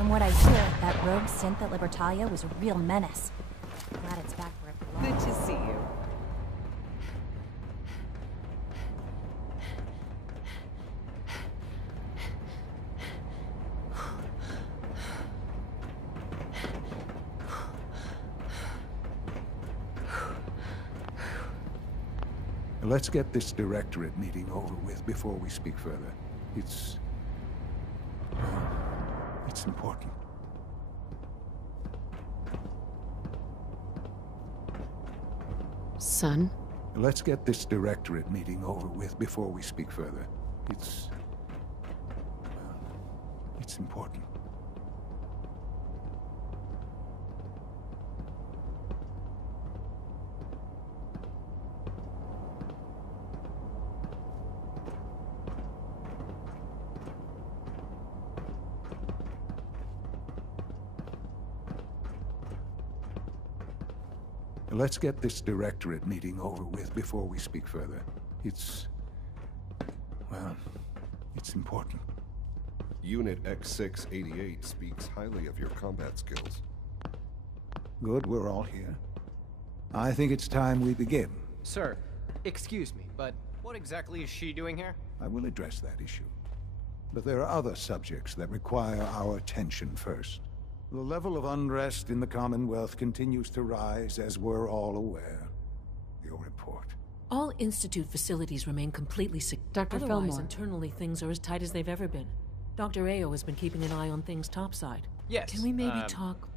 From what I hear, that rogue synth at Libertalia was a real menace. Glad it's back where it belongs. Good to see you. Let's get this directorate meeting over with before we speak further. It's important. Son? Let's get this directorate meeting over with before we speak further. It's important. Let's get this directorate meeting over with before we speak further. It's important. Unit X688 speaks highly of your combat skills. Good, we're all here. I think it's time we begin. Sir, excuse me, but what exactly is she doing here? I will address that issue. But there are other subjects that require our attention first. The level of unrest in the Commonwealth continues to rise, as we're all aware. Your report. All Institute facilities remain completely secure. Dr. Otherwise, Fillmore. internally, things are as tight as they've ever been. Dr. Ayo has been keeping an eye on things topside. Yes. Can we maybe talk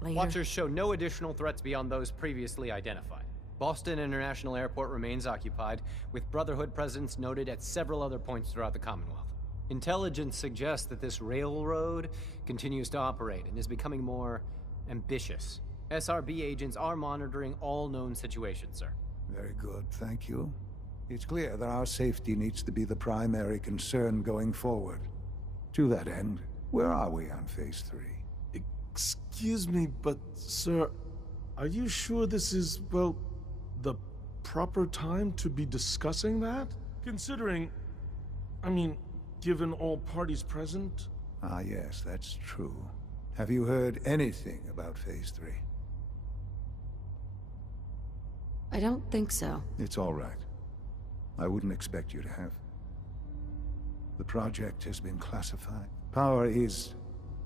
later? Watchers show no additional threats beyond those previously identified. Boston International Airport remains occupied, with Brotherhood presence noted at several other points throughout the Commonwealth. Intelligence suggests that this railroad continues to operate and is becoming more ambitious. SRB agents are monitoring all known situations, sir. Very good, thank you. It's clear that our safety needs to be the primary concern going forward. To that end, where are we on Phase 3? Excuse me, but, sir, are you sure this is, well, the proper time to be discussing that? Considering, given all parties present? Ah, yes, that's true. Have you heard anything about Phase 3? I don't think so. It's all right. I wouldn't expect you to have. The project has been classified. Power is,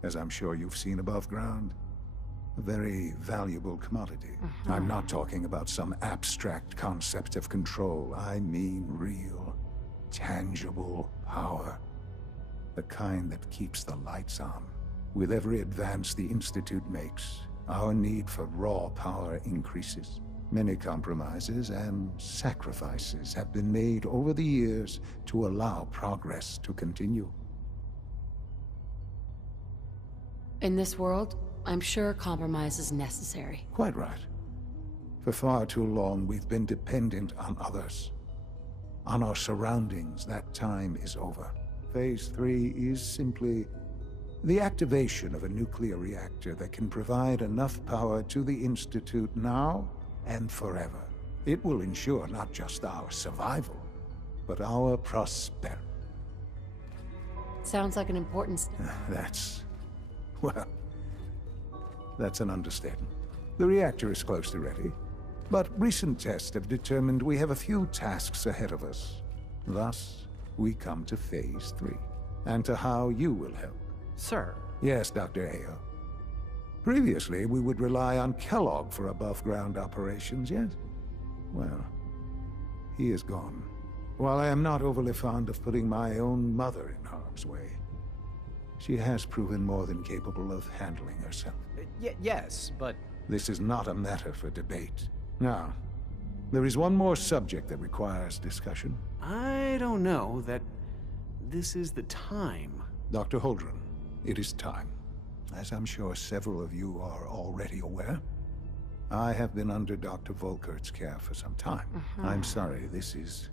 as I'm sure you've seen above ground, a very valuable commodity. I'm not talking about some abstract concept of control. I mean real, tangible power. The kind that keeps the lights on. With every advance the Institute makes, our need for raw power increases. Many compromises and sacrifices have been made over the years to allow progress to continue. In this world, I'm sure compromise is necessary. Quite right. For far too long, we've been dependent on others. On our surroundings. That time is over. Phase 3 is simply the activation of a nuclear reactor that can provide enough power to the Institute now and forever. It will ensure not just our survival, but our prosperity. Sounds like an important That's an understatement. The reactor is close to ready, but recent tests have determined we have a few tasks ahead of us. Thus, we come to Phase 3, and to how you will help. Sir. Yes, Dr. Ayo. Previously, we would rely on Kellogg for above-ground operations, yes? Well, he is gone. While I am not overly fond of putting my own mother in harm's way, she has proven more than capable of handling herself. Yes, but... This is not a matter for debate. Now, there is one more subject that requires discussion. I don't know that this is the time. Dr. Holdren, it is time. As I'm sure several of you are already aware, I have been under Dr. Volkert's care for some time. I'm sorry, this is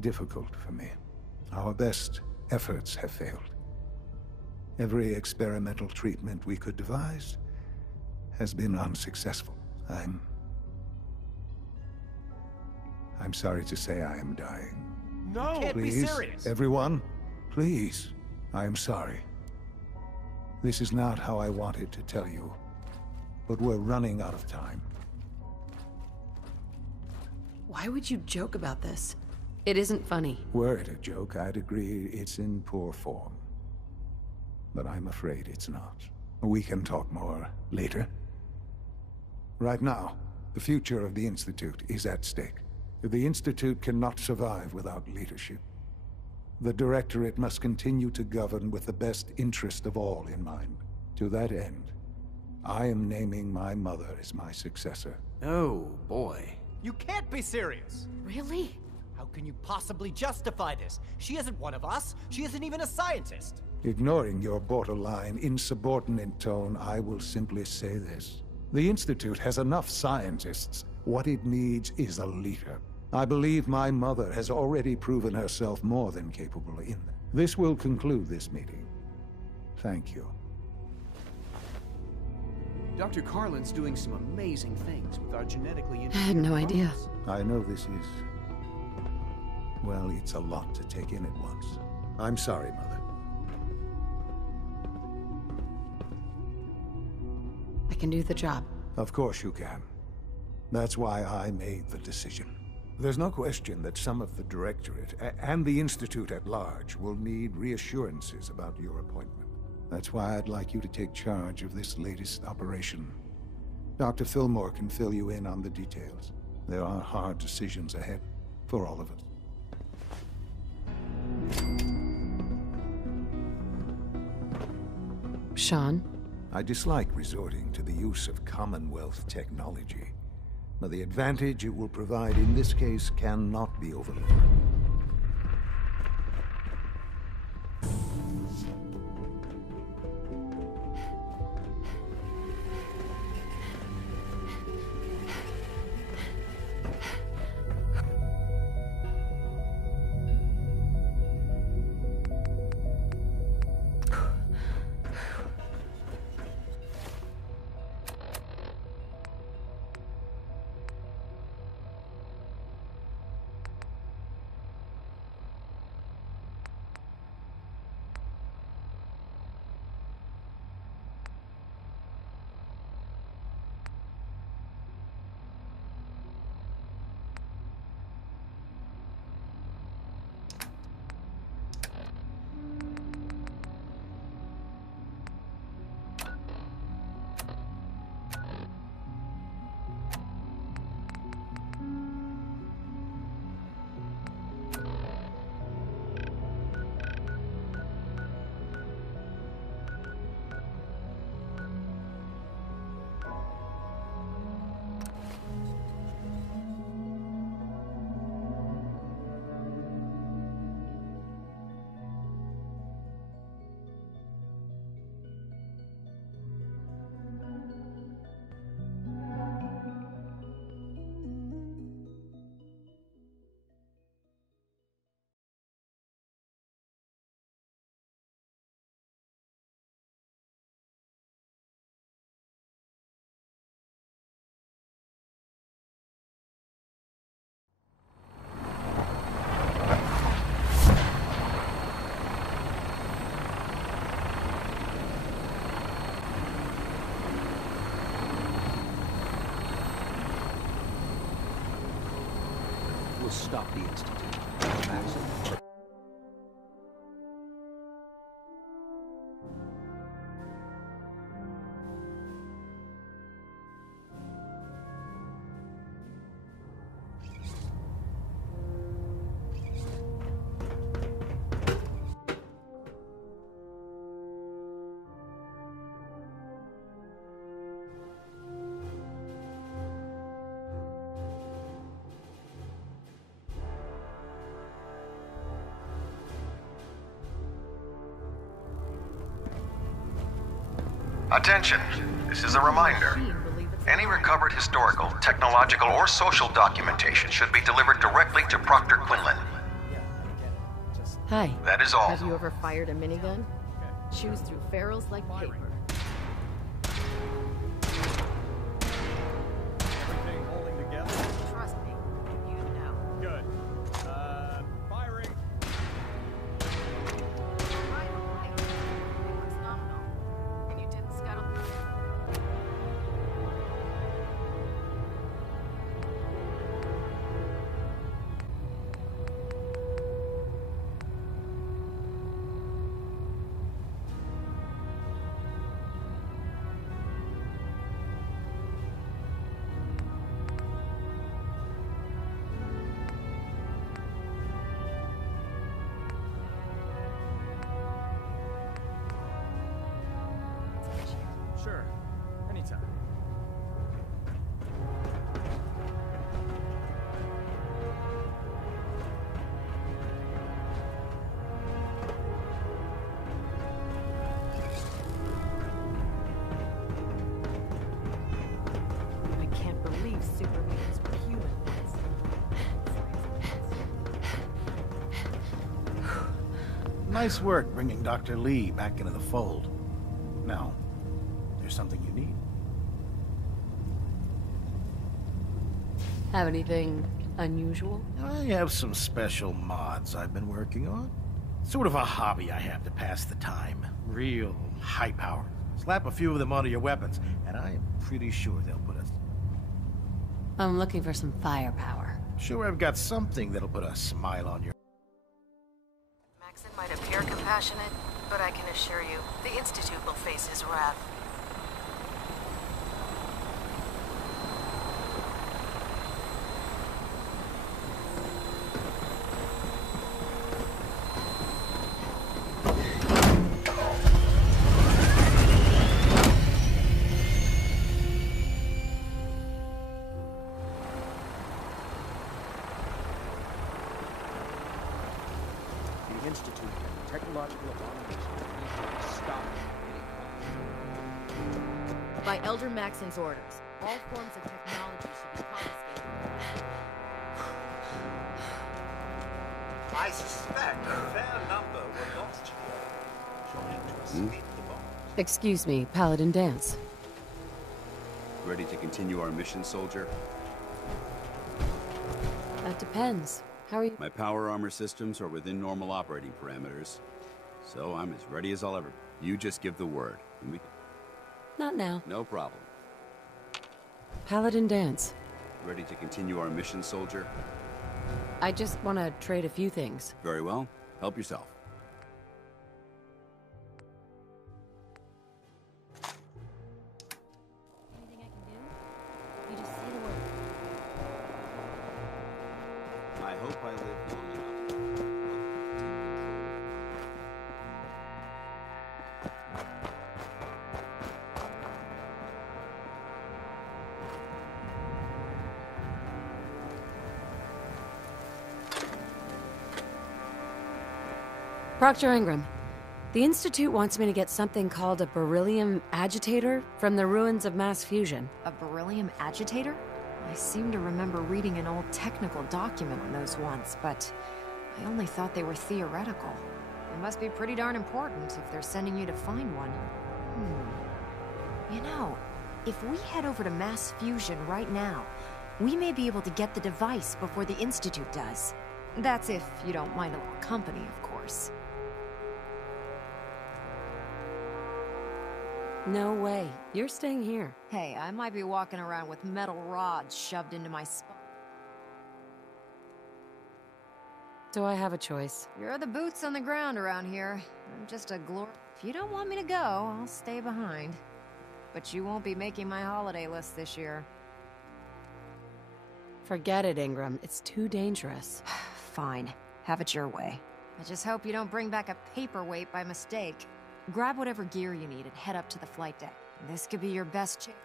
difficult for me. Our best efforts have failed. Every experimental treatment we could devise has been unsuccessful. I'm sorry to say I am dying. No! Can't be Please, serious. everyone, please, I am sorry. This is not how I wanted to tell you, but we're running out of time. Why would you joke about this? It isn't funny. Were it a joke, I'd agree it's in poor form. But I'm afraid it's not. We can talk more later. Right now, the future of the Institute is at stake. The Institute cannot survive without leadership. The Directorate must continue to govern with the best interest of all in mind. To that end, I am naming my mother as my successor. Oh, boy. You can't be serious! Really? How can you possibly justify this? She isn't one of us. She isn't even a scientist. Ignoring your borderline, insubordinate tone, I will simply say this. The Institute has enough scientists. What it needs is a leader. I believe my mother has already proven herself more than capable in that. This will conclude this meeting. Thank you. Dr. Carlin's doing some amazing things with our genetically I had no idea. I know this is... well, it's a lot to take in at once. I'm sorry, Mother. I can do the job. Of course you can. That's why I made the decision. There's no question that some of the Directorate and the Institute at large will need reassurances about your appointment. That's why I'd like you to take charge of this latest operation. Dr. Fillmore can fill you in on the details. There are hard decisions ahead for all of us. Shaun? I dislike resorting to the use of Commonwealth technology, but the advantage it will provide in this case cannot be overlooked. Stop the Institute. Maxim. Attention, this is a reminder. Any recovered historical, technological, or social documentation should be delivered directly to Proctor Quinlan. Hi. That is all. Have you ever fired a minigun? Chews through ferrules like paper. Everything holding together? Trust me, you know. Good. Firing. Right, it looks nominal. Nice work bringing Dr. Lee back into the fold. Now, there's something you need. Have anything unusual? I have some special mods I've been working on. Sort of a hobby I have to pass the time. Real high power. Slap a few of them onto your weapons, and I am pretty sure they'll put us... I'm looking for some firepower. Sure, I've got something that'll put a smile on your... Maxon might appear compassionate, but I can assure you, the Institute will face his wrath. Institute and technological abominations stop. By Elder Maxon's orders, all forms of technology should be confiscated. I suspect a fair number were lost here, trying to escape the bomb. Excuse me, Paladin Dance. Ready to continue our mission, soldier? That depends. How are you? My power armor systems are within normal operating parameters, so I'm as ready as I'll ever be. You just give the word, and we... Not now. No problem. Paladin Dance. Ready to continue our mission, soldier? I just want to trade a few things. Very well. Help yourself. Anything I can do? You just say the word. I hope I live long enough. Proctor Ingram, the Institute wants me to get something called a beryllium agitator from the ruins of mass fusion. A beryllium agitator? I seem to remember reading an old technical document on those once, but I only thought they were theoretical. They must be pretty darn important if they're sending you to find one. You know, if we head over to mass fusion right now, we may be able to get the device before the Institute does. That's if you don't mind a little company, of course. No way. You're staying here. Hey, I might be walking around with metal rods shoved into my spine. Do I have a choice? You're the boots on the ground around here. I'm just a If you don't want me to go, I'll stay behind. But you won't be making my holiday list this year. Forget it, Ingram. It's too dangerous. Fine. Have it your way. I just hope you don't bring back a paperweight by mistake. Grab whatever gear you need and head up to the flight deck. This could be your best chance.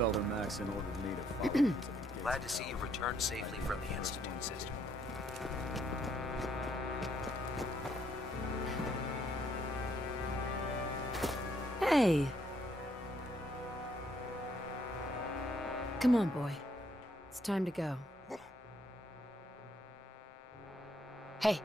Elder Maxon ordered me to follow. Glad to see you returned safely from the Institute system. Hey! Come on, boy. It's time to go. Hey!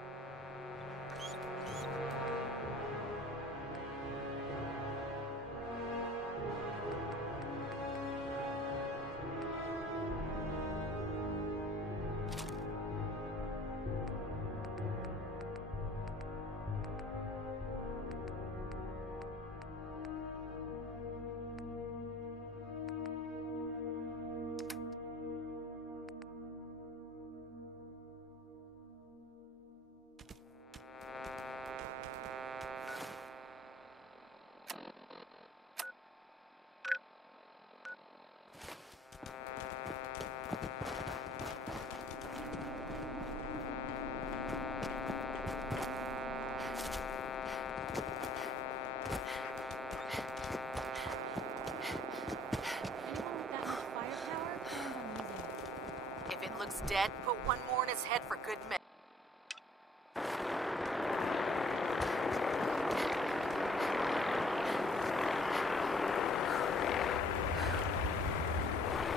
dead, put one more in his head for good measure.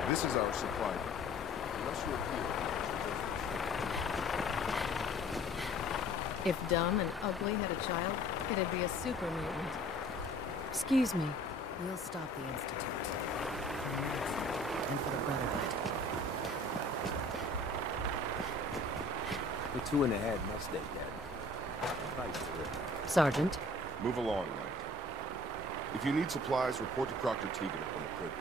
This is our supply. Unless you're here. If Dumb and Ugly had a child, it'd be a super mutant. Excuse me. We'll stop the Institute. For Maxon, and for the Brotherhood. The two in the head must stay dead. Fight for it. Sergeant. Move along, Knight. If you need supplies, report to Proctor Tegan on the crib.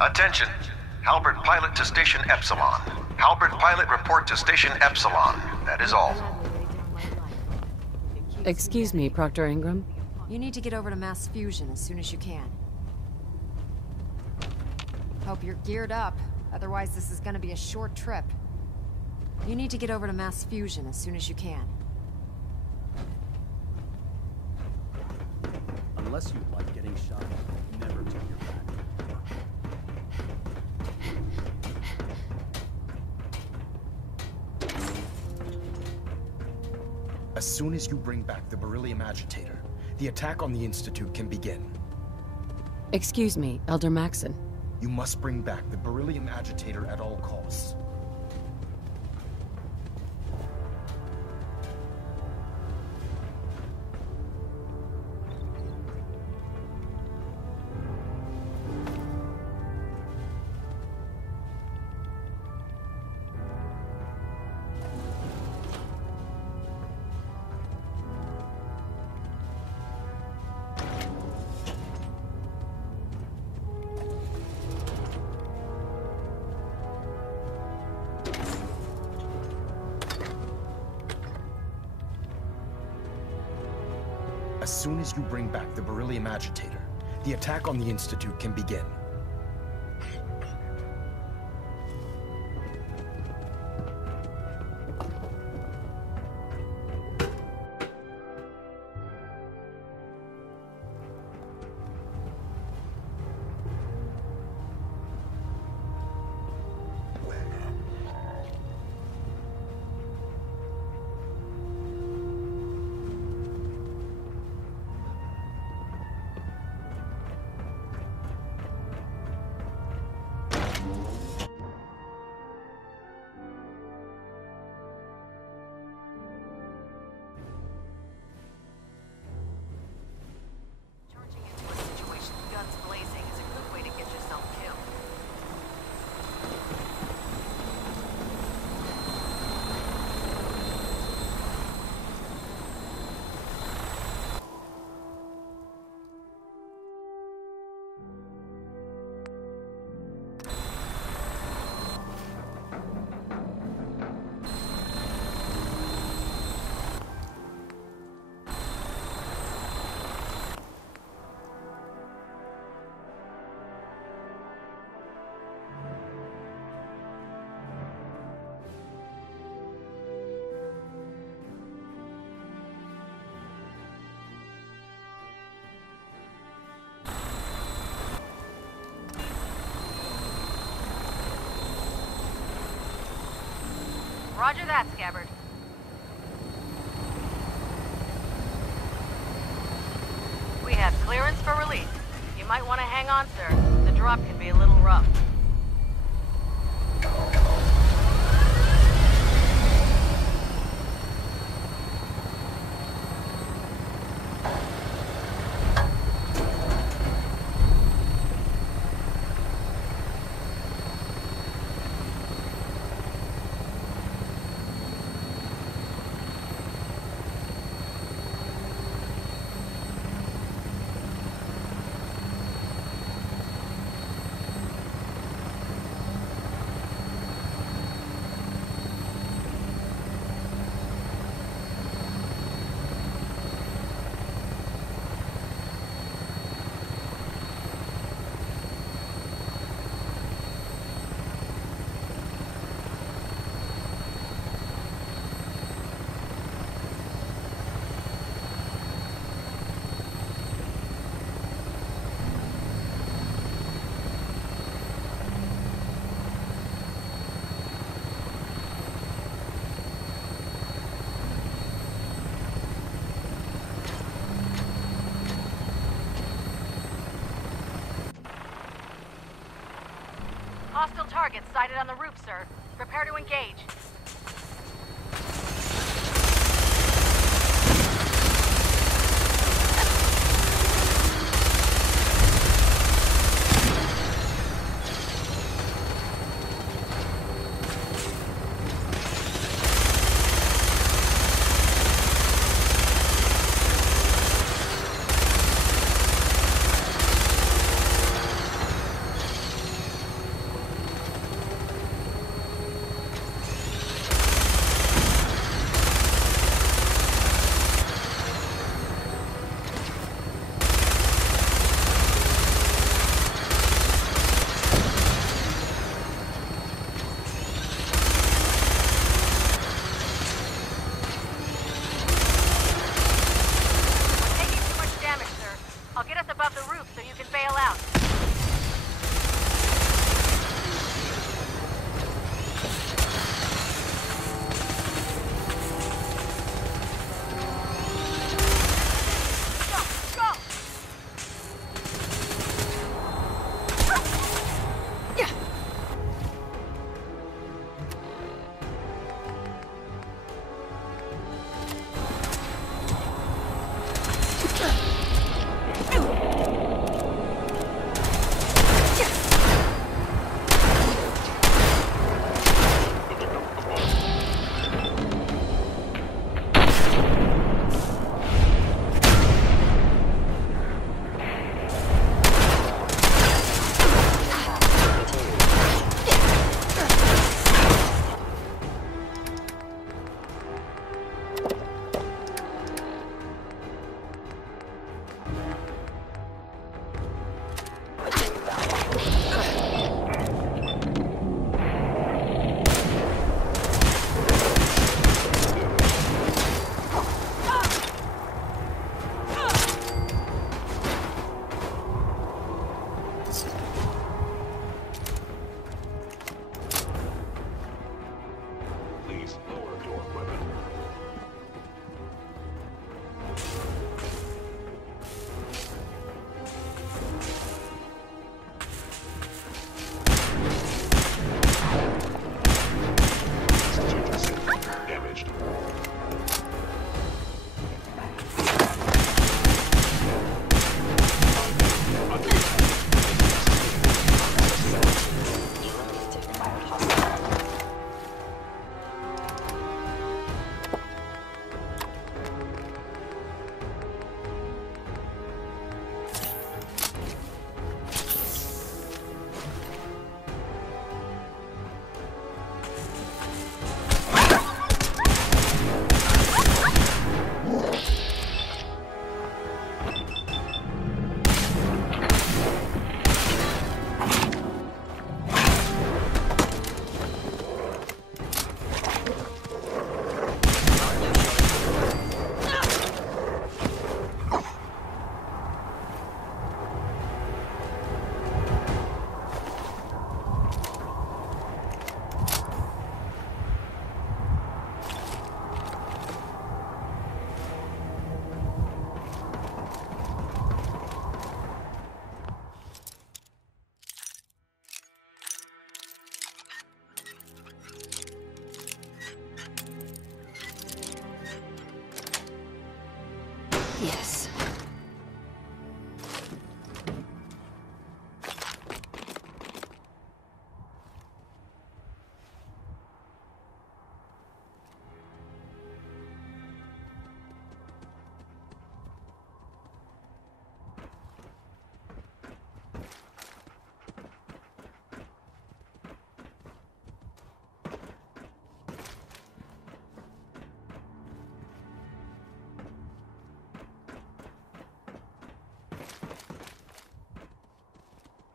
Attention. Halbert Pilot to Station Epsilon. Halbert Pilot report to Station Epsilon. That is all. Excuse me, Proctor Ingram. You need to get over to Mass Fusion as soon as you can. Hope you're geared up. Otherwise, this is gonna be a short trip. You need to get over to Mass Fusion as soon as you can. Unless you like getting shot, never turn your back. As soon as you bring back the beryllium agitator, the attack on the Institute can begin. Excuse me, Elder Maxon. You must bring back the beryllium agitator at all costs. As soon as you bring back the beryllium agitator, the attack on the Institute can begin. Roger that, Scabbard. might want to hang on, sir. The drop can be a little rough. Hostile targets sighted on the roof, sir. Prepare to engage.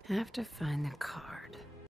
Have to find the car.